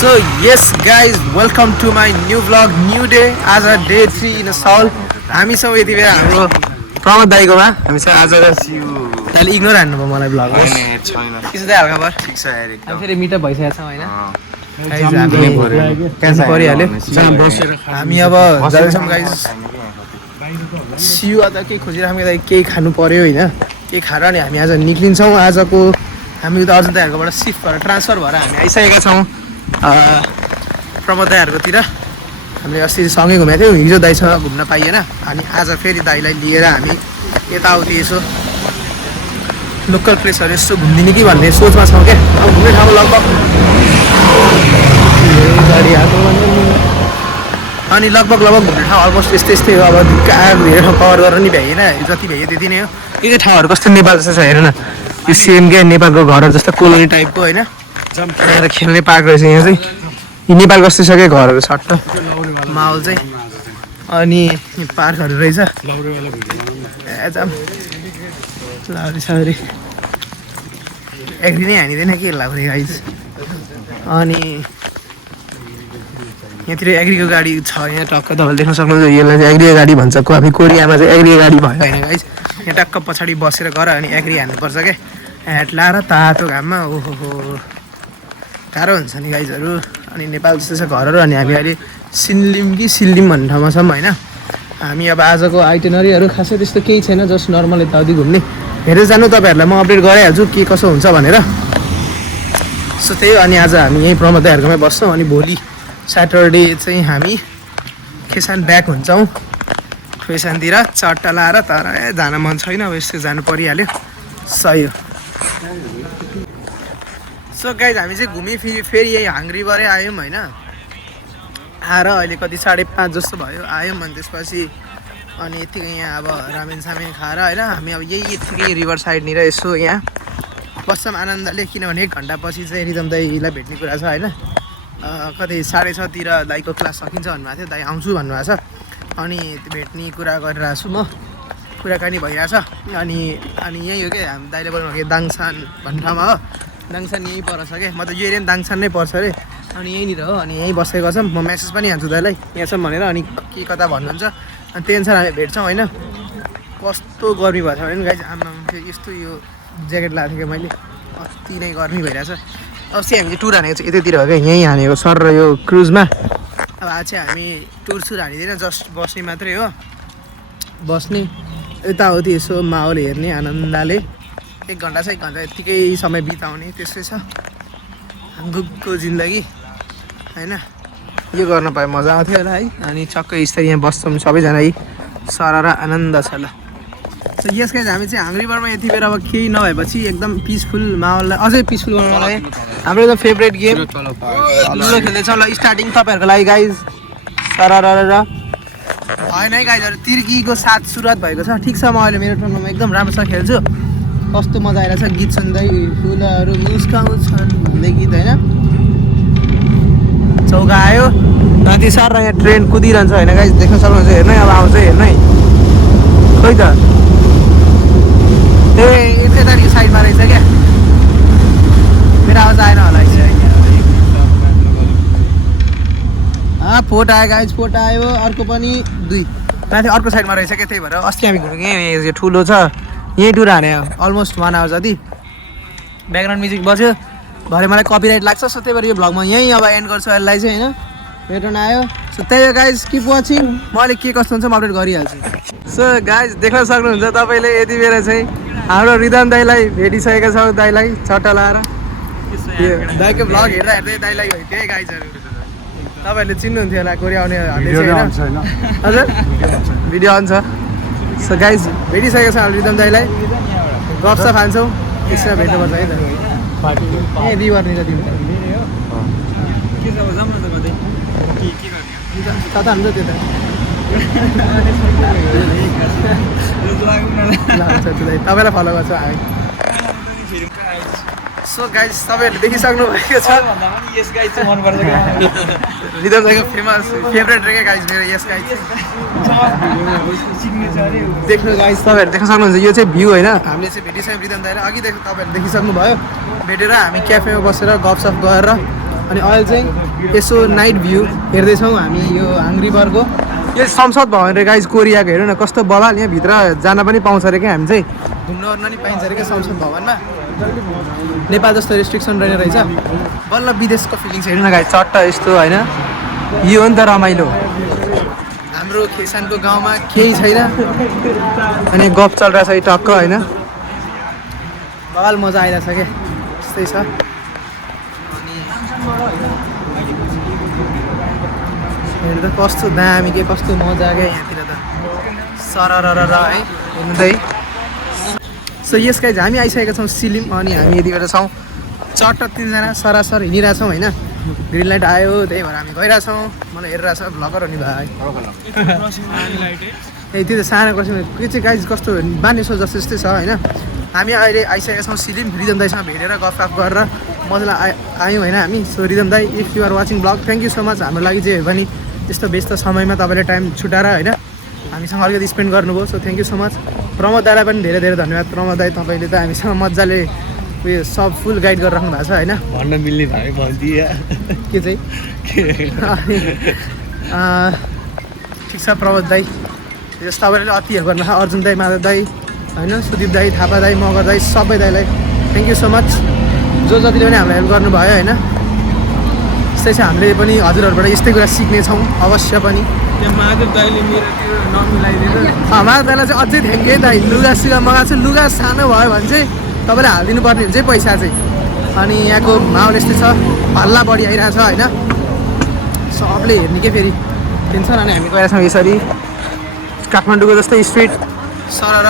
So yes guys, welcome to my new vlog, new day. आज day 3 in a Saul. हामी छौँ यति बेला हाम्रो प्रमोद दाइकोमा। हामी चाहिँ आज अहिले इग्नोर हान्नु भयो मलाई भ्लग। के छ दाइ हल्का भर? ठीक छ यार एकदम। फेरि मिटअप भइसकेको छ हैन? गाइस हामी क्यान्सल परिहाल्यो। हामी अब जाँदैछौँ गाइस। सिउ अझ केही खोजिराखेको दाइ केही खानु पर्यो हैन? केही खाएर अनि हामी आज निक्लिन्छौँ। आजको हामी त अर्जुन दाइहरुकोबाट शिफ्ट भएर ट्रान्सफर भएर हामी आइसकेका छौँ प्रमोद दाइहरुकोतिर। हामीले अस्ति सँगै घुमेको थियौँ, हिजो दाइसँग घुम्न पाइएन अनि आज फेरि दाइलाई लिएर हामी यताउति यसो लोकल प्लेसहरू यसो घुमिदिने कि भन्ने सोचमा छौँ क्या। अब घुम्ने ठाउँ लगभग गाडी आएको अनि लगभग घुम्ने ठाउँ अलमोस्ट यस्तै हो। अब कहाँ धेरै ठाउँ कभर गरेर नि भ्याइएन, जति भ्याइयो त्यति नै हो। के ठाउँहरू कस्तो नेपाल जस्तो छ हेर न, यो सेम क्या नेपालको घरहरू जस्तो कोलोनी टाइपको होइन। यहाँ खेल्ने पार्क रहेछ, यहाँ चाहिँ नेपाल कस्तो छ क्या घरहरू सट्ट माहौल चाहिँ। अनि पार्कहरू रहेछ लाउरी साउरी एग्री नै हानिँदैन के लाउरी गाइस। अनि यहाँतिर एग्रीको गाडी छ, यहाँ टक्क तपाईँले देख्न सक्नुहुन्छ। यसलाई चाहिँ एग्री गाडी भन्छ, कफी कोरियामा चाहिँ एग्री गाडी भयो होइन गाइस। यहाँ टक्क पछाडि बसेर गर अनि एग्री हान्नुपर्छ क्या। ह्याट लाएर तातो घाममा ओहो गाह्रो हुन्छ नि गाइजहरू। अनि नेपाल जस्तो छ घरहरू। अनि हामी अहिले सिन्लिम भन्ने ठाउँमा छौँ होइन। हामी अब आजको आइटिनरीहरू खासै त्यस्तो केही छैन, जस्ट नर्मल यताउति घुम्ने हेरेर जानु। तपाईँहरूलाई म अपडेट गराइहाल्छु के कसो हुन्छ भनेर। सो त्यही अनि आज हामी यहीँ प्रमोद दाइहरुकोमै बस्छौँ। अनि भोलि स्याटरडे चाहिँ हामी खेसान ब्याक हुन्छौँ खेसानतिर चट्टा लाएर। तर जान मन छैन, अब यस्तो जानु परिहाल्यो, सही हो। सो गाइज हामी चाहिँ घुमी फेरि यही हाङ्ग्रीबाटै आयौँ होइन। आएर अहिले कति 5:30 जस्तो भयो आयौँ। अनि त्यसपछि अनि यतिकै यहाँ अब रामेन सामेन खाएर होइन हामी अब यही यतिकै रिभर साइडनिर यसो यहाँ बस्छौँ आनन्दले। किनभने 1 घन्टापछि चाहिँ रिदम दाइलाई भेट्ने कुरा छ होइन। कतै 6:30तिर दाइको क्लास सकिन्छ भन्नुभएको थियो, दाइ आउँछु भन्नुभएको छ। अनि भेट्ने कुरा गरिरहेको छु म, कुराकानी भइरहेछ। अनि यही हो क्या हामी दाइले बोल्नुभएको दाङसान भन्ने ठाउँमा हो। दाङसान यहीँ पर्छ क्या, म त यो एरिया दाङसान नै पर्छ अरे। अनि यहीँनिर हो। अनि यहीँ बसेको छौँ। म मेसेज पनि हान्छु दाइलाई यहाँसम्म भनेर, अनि के कता भन्नुहुन्छ। अनि त्यही अनुसार हामी भेट्छौँ होइन। कस्तो गर्मी भएको छ भने गाइस, आमा फेरि यस्तो यो ज्याकेट लगाएको थिएँ क्या मैले, अति नै गर्मी भइरहेछ। अस्ति हामी चाहिँ टुर हानेको चाहिँ यतैतिर हो क्या, यहीँ हानेको सर र यो क्रुजमा। अब आज चाहिँ हामी टुर हानिँदैन, जस्ट बस्ने मात्रै हो। बस्ने यताउति यसो माहौल हेर्ने आनन्दले 1 घन्टा 1 घन्टा यत्तिकै समय बिताउने, त्यस्तै छ गुगको जिन्दगी होइन। यो गर्न पाए मजा आउँथ्यो होला है। अनि चक्कै यस्तै यहाँ बस्छौँ सबैजना है, सरर आनन्द छ ल। सो यस गाइस हामी चाहिँ हाङ्ग्रीबारमा यति बेला अब केही नभएपछि एकदम पिसफुल माहौललाई अझै पिसफुल बनाउनलाई हाम्रो एकदम फेभरेट गेम लुडो खेल्दैछौँ ल। स्टार्टिङ तपाईँहरूको लागि गाइज सरर होइन है गाइजहरू, तिर्कीको साथ सुरुवात भएको छ। ठिक छ, म अहिले मेरो टर्नमा एकदम राम्रोसँग खेल्छु। कस्तो मजा आइरहेछ गीत सुन्दै, फुलहरू मुस्काउँछन् भन्दै गीत होइन। चौका आयो माथि सर यहाँ ट्रेन कुदिरहन्छ होइन गाइस, देख्न सक्नुहुन्छ। हेर्नै अब आउँछ हेर्नै खोइ त, यतानिर साइडमा रहेछ क्या। मेरो आवाज आएन होला। फोट आयो गाइस, फोट आयो। अर्को पनि 2 माथि अर्को साइडमा रहेछ क्या। त्यही भएर अस्ति हामी घुमेको यहीँ ठुलो छ, यहीँ टुर हाने अलमोस्ट 1 आवर जति। ब्याकग्राउन्ड म्युजिक बज्यो, भरे मलाई कपिराइट लाग्छ। सो त्यही भएर यो भ्लगमा यहीँ अब एन्ड गर्छु यसलाई चाहिँ होइन। रिटर्न आयो। सो त्यही हो गाइज, किप वाचिङ। म अहिले के कस्तो हुन्छ म अपडेट गरिहाल्छु। सो गाइज देख्न सक्नुहुन्छ तपाईँले यति बेला चाहिँ हाम्रो रिदम दाइलाई भेटिसकेका छौँ। दाइलाई चट्टा लाएर दाइको भ्लग हेर्दा हेर्दै दाइलाई भेट्यो है गाइजहरू। तपाईँहरूले चिन्नुहुन्थ्यो होला, कोरिया आउने होइन हजुर, भिडियो अन छ। सो गाइज भेटिसकेको छ हाम्रो रिदम दाइलाई, गफसफ हान्छौँ। त्यसमा भेट्नुपर्छ है त, ए रिभर निर दिनु कता हुन्छ त्यो त तपाईँलाई फलो गर्छु हामी। सो गाइज तपाईँहरूले देखिसक्नु भएको छ रिदम दाइको फेभरेट रहेको गाइज मेरो यस गाइज देख्नु गाइज। तपाईँहरू देख्न सक्नुहुन्छ यो चाहिँ भ्यू होइन। हामीले चाहिँ भेटिसक्यौँ रिदम दाइलाई अघि तपाईँहरूले देखिसक्नु भयो। भेटेर हामी क्याफेमा बसेर गफसफ गरेर अनि अहिले चाहिँ यसो नाइट भ्यू हेर्दैछौँ हामी यो हाङ्ग्री बारको। यो संसद भवन रे गाइज कोरियाको हेर्नु न कस्तो बवाल। यहाँभित्र जान पनि पाउँछ अरे क्या हामी चाहिँ घुम्न ओर्न नि पाइन्छ अरे क्या संसद भवनमा। नेपाल जस्तो रेस्ट्रिक्सन रहेन रहेछ। बल्ल विदेशको फिलिङ्स हेर्नु न गाइज चट्ट यस्तो होइन। यो हो नि त रमाइलो। हाम्रो खेसानको गाउँमा केही छैन अनि गफ चलिरहेछ है टक्क होइन। बवाल मजा आइरहेछ क्या त्यस्तै छ। अनि हेर्नु त कस्तो दामी के कस्तो मजा क्या यहाँतिर त सरर है हेर्नु त है। सो यस गाइज हामी आइसकेका छौँ सिलिम अनि हामी यतिबाट छौँ चट्ट 3जना सरासर हिँडिरहेछौँ होइन। ग्रिन लाइट आयो त्यही भएर हामी गइरहेछौँ। मलाई हेरिरहेछ भ्लगर हो नि भाइ। ए त्यो त सानो क्वेसन के चाहिँ गाइज कस्तो बानेश्वर जस्तो जस्तै छ होइन। हामी अहिले आइसकेका छौँ सिलिम रिदम दाइसँग भेटेर गफगाफ गरेर मजालाई आयौँ होइन हामी। सो रिदम दाई if you are watching blog thank you so much. हाम्रो लागि चाहिँ पनि यस्तो व्यस्त समयमा तपाईँले टाइम छुटाएर होइन हामीसँग अलिकति स्पेन्ड गर्नुभयो। So thank you so much. Pramod दाईलाई पनि धेरै धेरै धन्यवाद। प्रमोद दाई तपाईँले त हामीसँग मजाले उयो सब फुल गाइड गरेर राख्नु भएको छ होइन। भन्न मिल्ने भाइ भनिदिए के चाहिँ ठिक छ प्रमोद दाई। जस्तो तपाईँले अतिहरू गर्नु अर्जुन दाई माधव दाई होइन सुदीप दाई थापा दाई मगर दाई सबै दाईलाई थ्याङ्क यू सो मच। जो जतिले पनि हामीलाई हेल्प गर्नुभयो होइन। यस्तै छ हामीले पनि हजुरहरूबाट यस्तै कुरा सिक्नेछौँ अवश्य पनि। माधव दाइले मेरोतिर नमिलाइदिनु। माधव दाइलाई चाहिँ अझै थ्याङ्क यू दाइ। लुगा सुगा मगाएको छु लुगा सानो भयो भने चाहिँ तपाईँले हालिदिनु पर्ने हुन्छ पैसा चाहिँ। अनि यहाँको माहौल यस्तै छ हल्ला बढी आइरहेछ होइन। सबले हेर्ने के फेरि टेन्सन। अनि हामी गइरहेछौँ यसरी काठमाडौँको जस्तै स्ट्रिट सरर।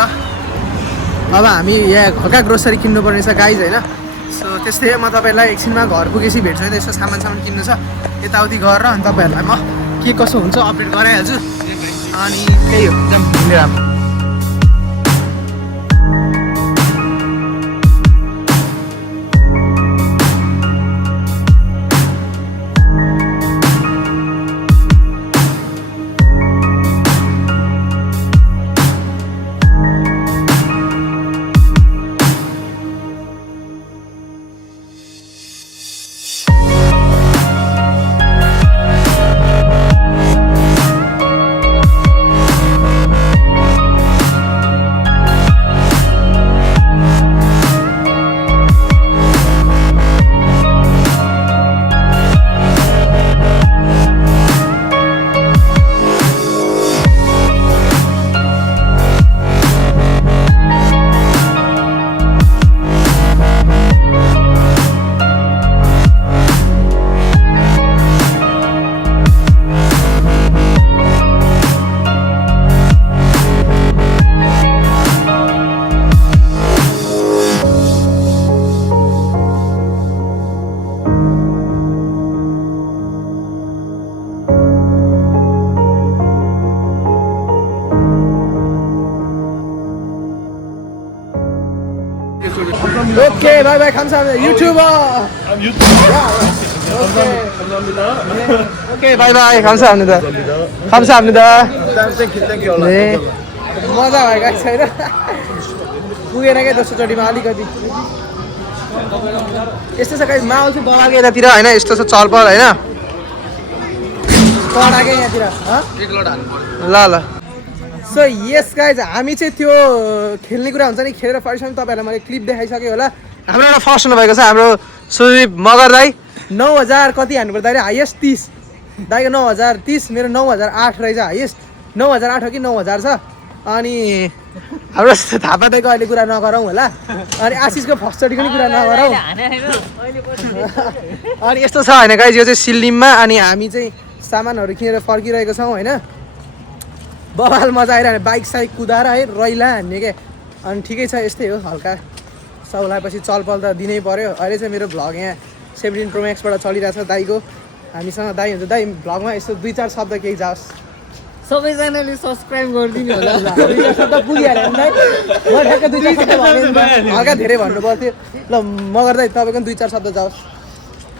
अब हामी यहाँ हल्का ग्रोसरी किन्नुपर्ने छ गाइज होइन। सो त्यस्तै म तपाईँलाई एकछिनमा घर पुगेपछि भेट्छु है। यसो सामान किन्नु छ यताउति गरेर अनि तपाईँहरूलाई म के कसो हुन्छ अपडेट गराइहाल्छु। अनि त्यही हो राम्रो। Okay, bye bye. 감사합니다. YouTuber. I'm YouTuber. Okay, bye bye. 감사합니다. 감사합니다. Thank you. 네. मजा भएको छैन पुगेन क्या दोस्रोचोटिमा अलिकति यस्तो छ गाइस माहौल चाहिँ बगाएको यतातिर होइन। यस्तो छ चलपल होइन कडाके यहाँतिर ल ल। सो यस गाइज हामी चाहिँ त्यो खेल्ने कुरा हुन्छ नि खेलेर फर्स्टमा तपाईँहरूलाई मैले क्लिप देखाइसकेँ होला। हाम्रो एउटा फर्स्ट हुनुभएको छ हाम्रो सुदीप मगर दाई 9000 कति हान्नुपर्छ दाइले हाइएस्ट 30 दाइको 9030 मेरो 9008 रहेछ हाइएस्ट 9008 हो कि 9000 छ। अनि हाम्रो थापा दाइको अहिले कुरा नगरौँ होला। अनि आशिषको फर्स्टचोटिको नि कुरा नगरौँ। अनि यस्तो छ होइन गाइज यो चाहिँ सिल्लिममा अनि हामी चाहिँ सामानहरू किनेर फर्किरहेको छौँ होइन। बवाल मजा आइरहने बाइक साइक कुदाएर है रैला हान्ने क्या। अनि ठिकै छ यस्तै हो हल्का सौलाएपछि चलपल त दिनै पऱ्यो। अहिले चाहिँ मेरो भ्लग यहाँ 17 Pro Max बाट चलिरहेछ दाइको। हामीसँग दाइ हुन्छ दाइ भ्लगमा यस्तो 2-4 शब्द केही जाओस्। सबैजनाले सब्सक्राइब गरिदिनु होला। 2-4 शब्द पुगिहाल्यो नि दाइ। म ठ्याक्क 2-4 शब्द भने हल्का धेरै भन्नु पर्थ्यो। ल मगर दाइ तपाईँको 2-4 शब्द जाओस्।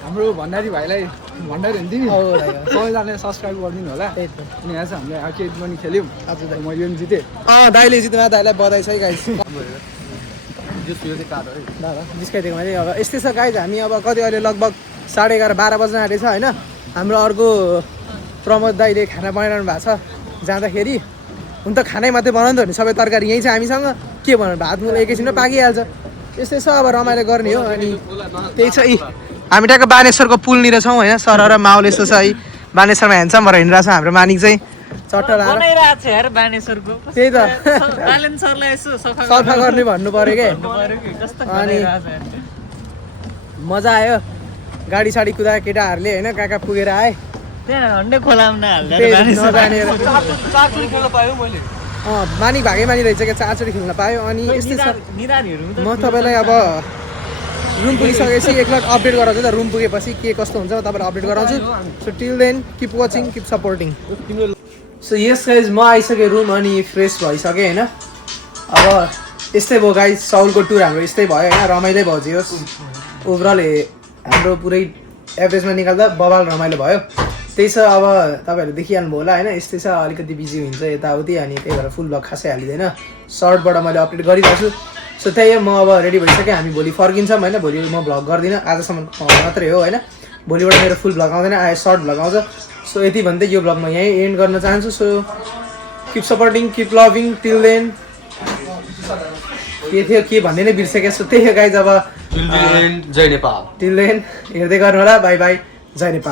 हाम्रो भण्डारी भाइलाई भण्डारी हुन्छ नि सबैजनाले सब्सक्राइब गरिदिनु होला। अनि यहाँ चाहिँ हामीले आर्केड पनि खेल्यौँ। हजुर दाइ मैले पनि जितेँ। दाइले जित्नु दाइलाई बधाई छ है गाइस। यो चाहिँ कार्ड है ल जिस्काइदिएको मैले अब यस्तै छ गाइज हामी अब कति अहिले लगभग 11:30 12 बज्न आँटेछ होइन। हाम्रो अर्को प्रमोद दाइले खाना बनाइरहनु भएको छ जाँदाखेरि। हुन त खानै मात्रै बनाउँदा हो नि, सबै तरकारी यहीँ छ हामीसँग, के भन्नु भात मुला एकैछिनमा पाकिहाल्छ। यस्तै छ अब रमाइलो गर्ने हो। अनि त्यही छ यी हामी ट्याक्क बानेश्वरको पुलनिर छौँ होइन। सर र माउल यस्तो छ है, बानेश्वरमा ह्यान्डसम भएर हिँडिरहेको छ हाम्रो मानिक चाहिँ चट्ट लाएर। बनाइरहेको छ यार बानेश्वरको। त्यही त बालन सरलाई यसो सफा गर्ने भन्नु पऱ्यो क्या। कस्तो अनि बनाइरहेको छ यार। मजा आयो, गाडी साडी कुदायो केटाहरूले होइन, कहाँ कहाँ पुगेर आए। त्यहाँ हन्डे खोलामा नहाल्दा त्यही बानेश्वर। नजानेर चाचुरी खेल्न पायो मैले। मानिक भागै मानि रहेछ क्या, चारचोटि खेल्न पायो। अनि यस्तै छ। निरालीहरू म तपाईँलाई अब रुम पुगिसकेपछि एकलट अपडेट गराउँछु त, रुम पुगेपछि के कस्तो हुन्छ तपाईँलाई अपडेट गराउँछु। So till then keep watching, keep supporting. So yes guys म आइसकेँ रुम अनि फ्रेस भइसकेँ होइन। अब यस्तै भयो गाइज, साउलको टुर हाम्रो यस्तै भयो होइन, रमाइलो भयो जे होस्। ओभरअल हाम्रो पुरै एभरेजमा निकाल्दा बबाल रमाइलो भयो। त्यही छ, अब तपाईँहरू देखिहाल्नु भयो होला होइन। यस्तै छ, अलिकति बिजी हुन्छ यताउति, अनि त्यही भएर फुल भ्लग खासै हालिँदैन, सर्टबाट मैले अपडेट गरिरहेको छु। सो त्यही हो, म अब रेडी भइसकेँ, हामी भोलि फर्किन्छौँ होइन। भोलि म भ्लग गर्दिनँ, आजसम्म मात्रै हो होइन। भोलिबाट मेरो फुल भ्लग आउँदैन, सर्ट भ्लग आउँछ। सो यति भन्दै यो भ्लग म यहीँ एन्ड गर्न चाहन्छु। So keep supporting, keep loving, till then के थियो के भन्ने नै बिर्सेको। सो त्यही हो गाइज, अब जय नेपाल। टिल देन हेर्दै गर्नु होला, बाई बाई, जय नेपाल।